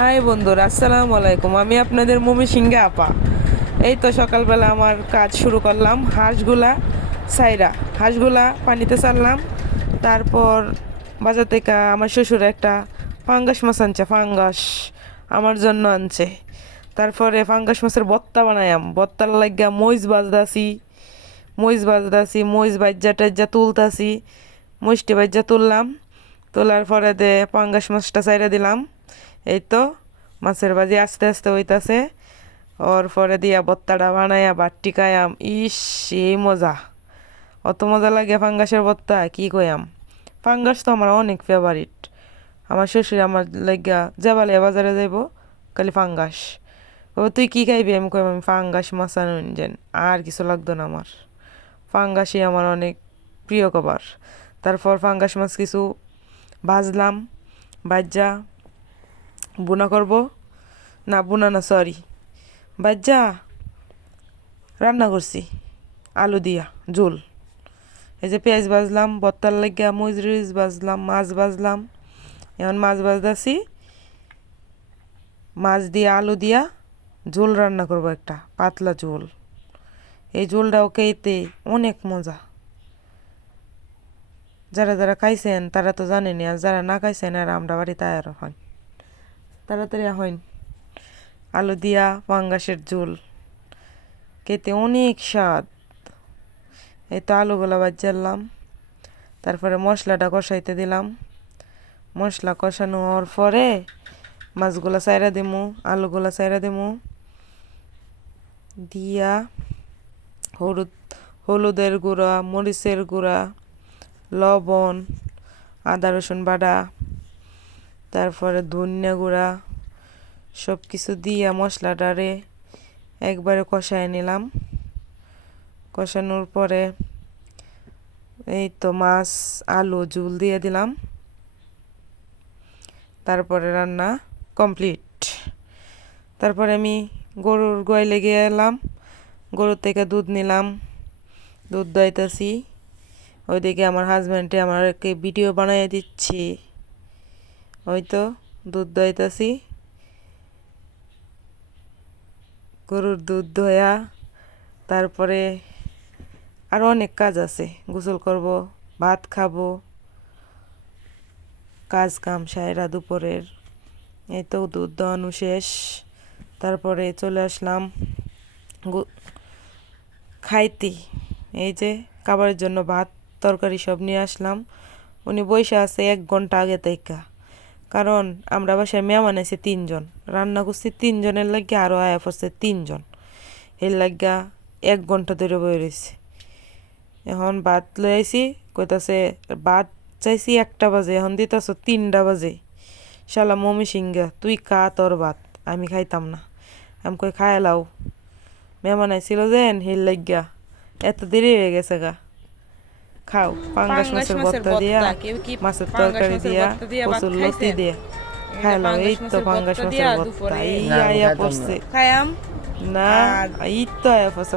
High বন্ধুরা, আসসালামু আলাইকুম। আমি আপনাদের মমি সিংহে আপা। এই তো সকালবেলা আমার কাজ শুরু করলাম, হাঁসগুলা, সাইরা, হাঁসগুলা পানিতে ছাড়লাম। তারপর বাজার থেকে আমার শ্বশুর একটা ফাঙ্গাস মাছ আনছে, ফাঙ্গাস আমার জন্য আনছে। তারপরে ফাঙ্গাস মাছের বত্তা বানায়াম। বত্তার লাগিয়া মইজ বাজদাছি মইজ বাজদাছি মইজ বাজ্জা টাজ্জা তুলতাছি মইজটি বাজ্জা তুললাম। তোলার পরে দে পাঙ্গাস মাছটা চাইরা দিলাম। এই তো মাছের বাজি আস্তে আস্তে হইতাছে। ওর পরে দিয়া বত্তাটা বানাইয়া বাট্টি খায়াম ইস, এই মজা। অত মজা লাগে ফাঙ্গাসের বত্তা, কি কয়াম ফাঙ্গাস তো আমার অনেক ফেভারিট আমার শ্বশুর আমার লাগিয়া যাবালে বাজারে যাইব, খালি ফাঙ্গাস। ও, তুই কি খাইবি? আমি কইম, আমি ফাঙ্গাস মাছ আনুন যেন, আর কিছু লাগতো না আমার। ফাঙ্গাসই আমার অনেক প্রিয় খাবার। তারপর ফাঙ্গাস মাছ কিছু ভাজলাম ভাজা বুনা করব? না, বুনা না সরি ভাজা রান্না করছি। আলু দিয়া, ঝোল। এই যে পেঁয়াজ ভাজলাম, বত্তার লাগিয়া মজরিচ ভাজলাম, মাছ ভাজলাম। এখন মাছ ভাজতেছি। মাছ দিয়ে, আলু দিয়া ঝোল রান্না করব একটা, পাতলা ঝোল। এই ঝোলটাও খেতে অনেক মজা। যারা যারা খাইছেন, তারা তো জানেনি আর যারা না খাইছেন আর আমরা বাড়িতে আরও হন তাড়াতাড়ি হইন আলু দিয়া পাঙ্গাসের ঝোল। খেতে অনেক স্বাদ। এই তো আলুগুলা বাজারলাম তারপরে মশলাটা কষাইতে দিলাম। মশলা কষানো হওয়ার পরে মাছগুলা সাইরা দিমু, আলুগুলা সাইরা দিমু। দিয়া হলুদ, হলুদের গুঁড়া, মরিচের গুঁড়া, লবণ, আদা, রসুন বাটা তারপরে ধনিয়া গুঁড়া সব কিছু দিয়ে মশলাটারে একবারে কষায় নিলাম। কষানোর পরে এই তো মাছ, আলু, ঝুল দিয়ে দিলাম। তারপরে রান্না কমপ্লিট। তারপরে আমি গরুর গিয়ে এলাম। গরুর থেকে দুধ নিলাম। দুধ দইতেছি। ওইদিকে আমার হাজব্যান্ডে আমাকে ভিডিও বানিয়ে দিচ্ছে। ওই তো দুধ দইতাছি। গরুর দুধ দয়া তারপরে আরও অনেক কাজ আছে। গোসল করব, ভাত খাব কাজ কাম সায়রা দুপুরের। এই তো দুধ দোয়ানো শেষ। তারপরে চলে আসলাম খাইতে। এই যে খাবারের জন্য ভাত, তরকারি সব নিয়ে আসলাম। উনি বসে আছে এক ঘণ্টা আগে থেকে কারণ আমরা বাসায় মেহমান আছে তিনজন, রান্না করছি তিনজনের লাগে আরও আয়া পড়ছে তিনজন। এর লাগা এক ঘণ্টা ধরে বয়ে রয়েছে। এখন ভাত লই আইছি, কইতাছে ভাত চাইছি একটা বাজে, এখন দিতাছ তিনটা বাজে। শালা মমি সিংহা, তুই কা তোর ভাত, আমি খাইতাম না। আমি কই খায় লাও। মেহমান আইছিল যেন হিল লাগিয়া এত দেরি হয়ে গেছে গা। খাও পাঙ্গাস মাছের ভর্তা দিয়া মাছের তরকারি দিয়া প্রচুর লতি দিয়া। খাইলো এই তো পাঙ্গাস মাছের ভর্তা এই আয়া পড়ছে। খায়াম না এই তো আয়া পড়ছে।